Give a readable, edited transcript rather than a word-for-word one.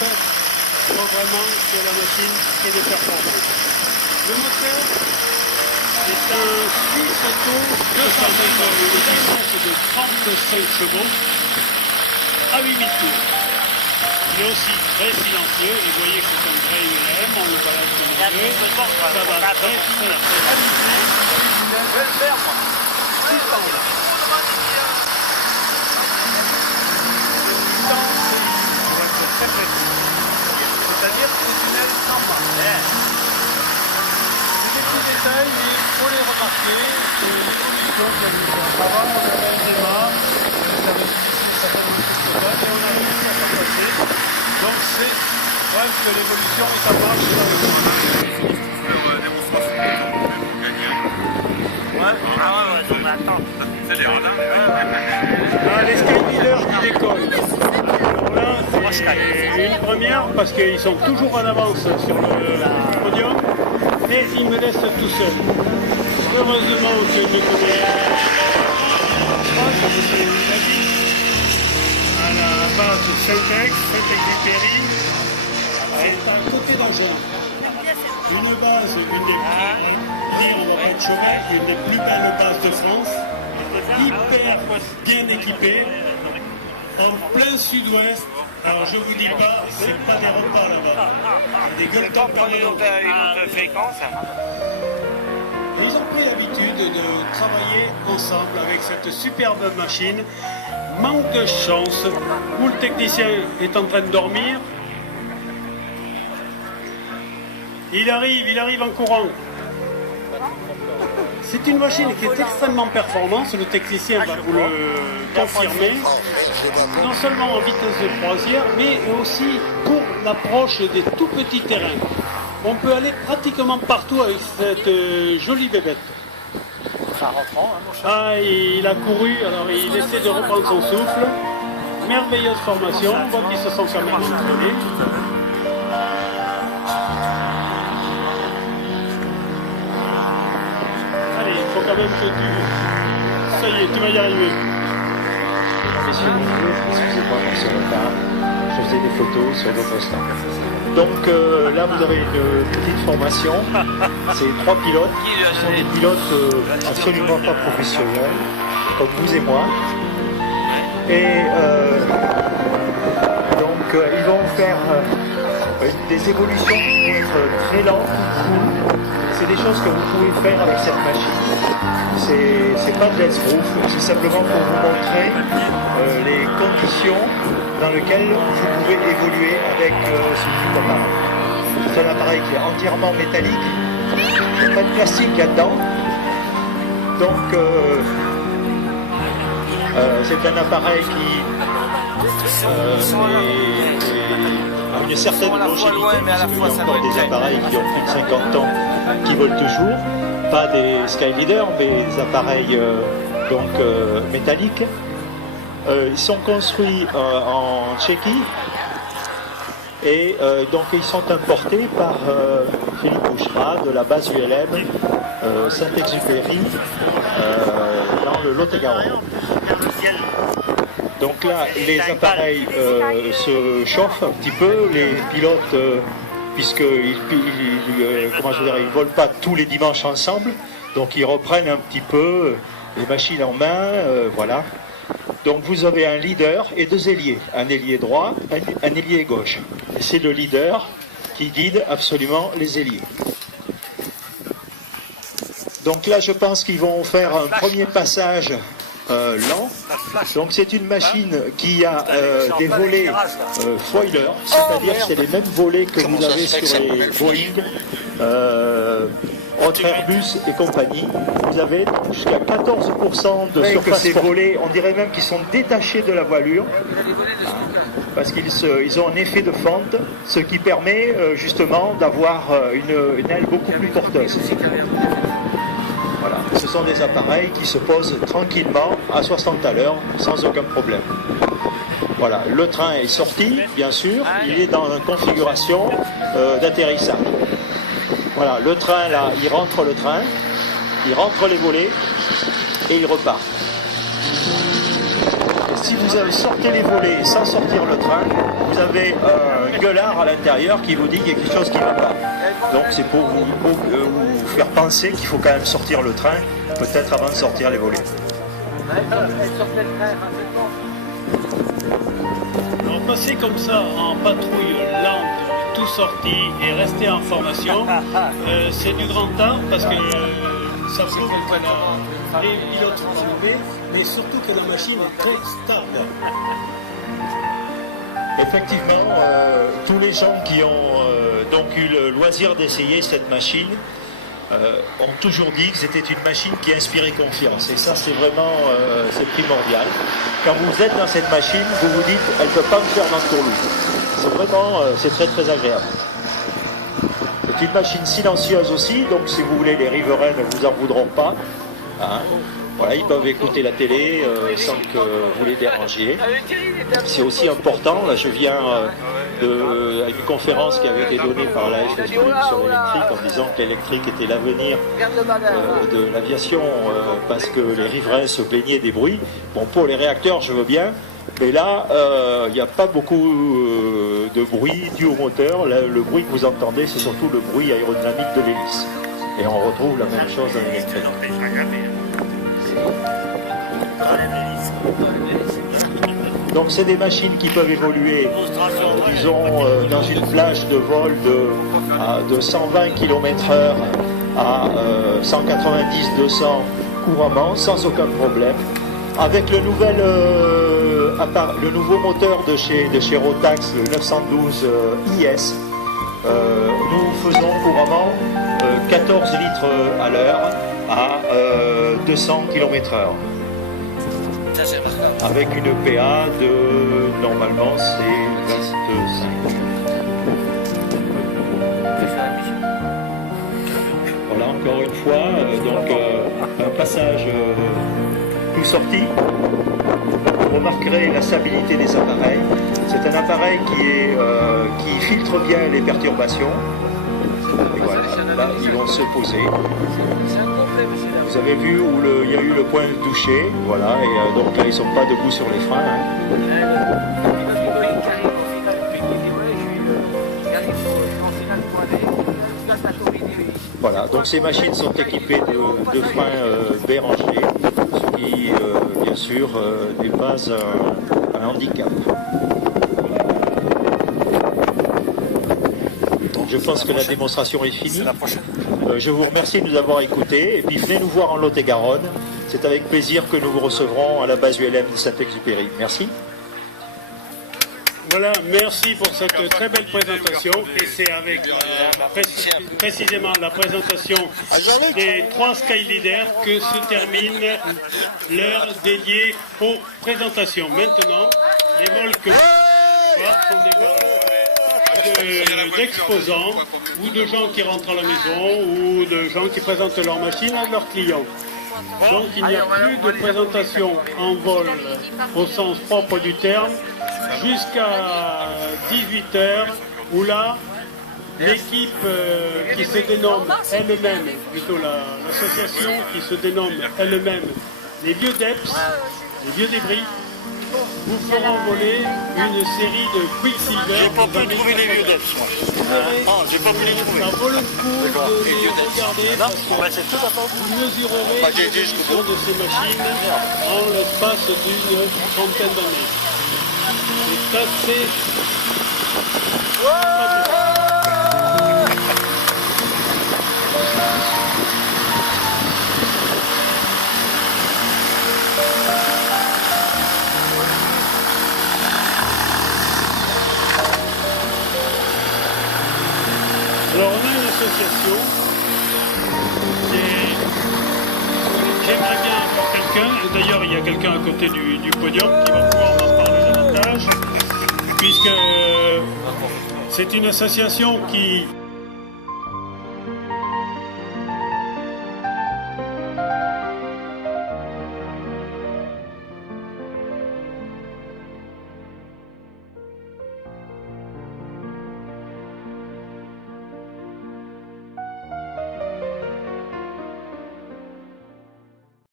fait, faut vraiment que la machine ait des performances. Le moteur est un Suisse Auto 200 une vitesse de 35 chevaux à 8000 tours. Il est aussi très silencieux et vous voyez que c'est un vrai ULM, on le balade comme on veut, ça va très très doucement. Je vais le faire moi. C'est-à-dire que c'est une aile sans main. C'est des petits détails, mais il faut les remarquer. C'est une solution qui a mis en avant. On avait un débat, ça avait utilisé sa fabrication et on a réussi à s'en passer. Donc c'est bref que l'évolution ça marche. Ouais, on attend. C'est les rodins. Ah, les Skyleaders qui décollent. Alors là, c'est une première parce qu'ils sont toujours en avance sur le podium, mais ils me laissent tout seul. Heureusement que je connais à la base Saint-Ex, Saint-Exupéry, c'est un côté d'Angers. Une base, une des plus, on va pas de chemin, une des plus belles bases de France, hyper bien équipée, en plein sud-ouest. Alors je vous dis pas, c'est pas des repas là-bas. C'est des gueules Prendre une autre fréquence. Ils ont pris l'habitude de travailler ensemble avec cette superbe machine. Manque de chance où le technicien est en train de dormir. Il arrive en courant. C'est une machine qui est extrêmement performante, le technicien va vous le confirmer, non seulement en vitesse de croisière, mais aussi pour l'approche des tout petits terrains. On peut aller pratiquement partout avec cette jolie bébête. Ah, il a couru, alors il essaie de reprendre son souffle. Merveilleuse formation, on voit qu'ils se sont quand même entraînés. Allez, il faut quand même que tu... Ça y est, tu vas y arriver. Messieurs, bonjour, excusez-moi pour ce retard. Je faisais des photos sur d'autres stands. Donc là, vous avez une petite formation. C'est 3 pilotes. Ce sont des pilotes absolument pas professionnels, comme vous et moi. Et donc, ils vont faire des évolutions qui vont être très lentes. C'est des choses que vous pouvez faire avec cette machine. C'est pas de l'esbrouf, c'est simplement pour vous montrer les conditions dans lesquelles vous pouvez évoluer avec ce type d'appareil. C'est un appareil qui est entièrement métallique, il n'y a pas de plastique là-dedans. Donc c'est un appareil qui a une certaine longévité, puisqu'il y a encore des appareils qui ont plus de 50 ans qui volent toujours. Pas des Skyleaders, mais des appareils métalliques. Ils sont construits en Tchéquie et donc ils sont importés par Philippe Bouchra de la base ULM Saint-Exupéry dans le Lot-et-Garonne. Donc là, les appareils se chauffent un petit peu, les pilotes... puisqu'ils ne volent pas tous les dimanches ensemble, donc ils reprennent un petit peu les machines en main, voilà. Donc vous avez un leader et 2 ailiers, un ailier droit, un ailier gauche. Et c'est le leader qui guide absolument les ailiers. Donc là, je pense qu'ils vont faire un premier passage lent. Donc c'est une machine qui a des volets foiler, c'est-à-dire que c'est les mêmes volets que vous avez sur les Boeing, entre Airbus et compagnie. Vous avez jusqu'à 14% de surface. Ces volets, on dirait même qu'ils sont détachés de la voilure, parce qu'ils ont un effet de fente, ce qui permet justement d'avoir une aile beaucoup plus porteuse. Voilà, ce sont des appareils qui se posent tranquillement à 60 à l'heure sans aucun problème. Voilà, le train est sorti, bien sûr, il est dans une configuration d'atterrissage. Voilà, le train là, il rentre les volets et il repart. Et si vous sortez les volets sans sortir le train, vous avez un gueulard à l'intérieur qui vous dit qu'il y a quelque chose qui ne va pas. Donc c'est pour vous faire penser qu'il faut quand même sortir le train, peut-être avant de sortir les volets. Alors passer comme ça en patrouille lente, tout sorti et rester en formation, c'est du grand art parce que ça prouve que les pilotes sont formés, mais surtout que la machine est très stable. Effectivement, tous les gens qui ont donc eu le loisir d'essayer cette machine ont toujours dit que c'était une machine qui inspirait confiance. Et ça, c'est vraiment c'est primordial. Quand vous êtes dans cette machine, vous vous dites, elle ne peut pas me faire l'entourloupe. C'est vraiment, c'est très très agréable. C'est une machine silencieuse aussi, donc si vous voulez, les riverains ne vous en voudront pas. Hein. Voilà, ils peuvent écouter la télé sans que vous les dérangiez. C'est aussi important, là je viens à une conférence qui avait été donnée par la FSU sur l'électrique en disant que l'électrique était l'avenir de l'aviation parce que les riverains se plaignaient des bruits. Bon, pour les réacteurs je veux bien, mais là il n'y a pas beaucoup de bruit dû au moteur. Le bruit que vous entendez c'est surtout le bruit aérodynamique de l'hélice. Et on retrouve la même chose dans l'électrique. Donc c'est des machines qui peuvent évoluer, disons, dans une plage de vol de 120 km/h à 190-200 couramment, sans aucun problème. Avec le nouveau moteur de chez Rotax, le 912 IS, nous faisons couramment 14 litres à l'heure à 200 km/h. Avec une PA de, normalement, c'est 25. Voilà, encore une fois, donc un passage tout sorti. Vous remarquerez la stabilité des appareils. C'est un appareil qui filtre bien les perturbations. Et voilà, là, ils vont se poser. Vous avez vu où il y a eu le point de toucher, voilà, et donc là ils ne sont pas debout sur les freins. Hein. Voilà, donc ces machines sont équipées de freins Béranger, ce qui bien sûr n'est pas un handicap. Je pense que la démonstration est finie. Je vous remercie de nous avoir écoutés et puis venez nous voir en Lot-et-Garonne. C'est avec plaisir que nous vous recevrons à la base ULM de Saint-Exupéry. Merci. Voilà, merci pour cette très belle présentation. Et c'est avec précisément la présentation des 3 Sky Leaders que se termine l'heure dédiée aux présentations. Maintenant, les vols que vous voyez sont des vols d'exposants ou de gens qui rentrent à la maison ou de gens qui présentent leur machine à leurs clients. Donc il n'y a plus de présentation en vol au sens propre du terme jusqu'à 18h où là l'équipe qui se dénomme elle-même, plutôt l'association qui se dénomme elle-même les vieux DEPS, les vieux débris, vous feront voler une série de Quicksilver. J'ai pas pu trouver les vieux DEPS, moi. J'ai pas pu les trouver. Ça vaut le coup de les regarder parce que vous mesurerez l'évolution de ces machines en l'espace d'une trentaine d'années. C'est assez... Alors on a une association j'aimerais bien avoir quelqu'un, d'ailleurs il y a quelqu'un à côté du podium qui va pouvoir en parler davantage, puisque c'est une association qui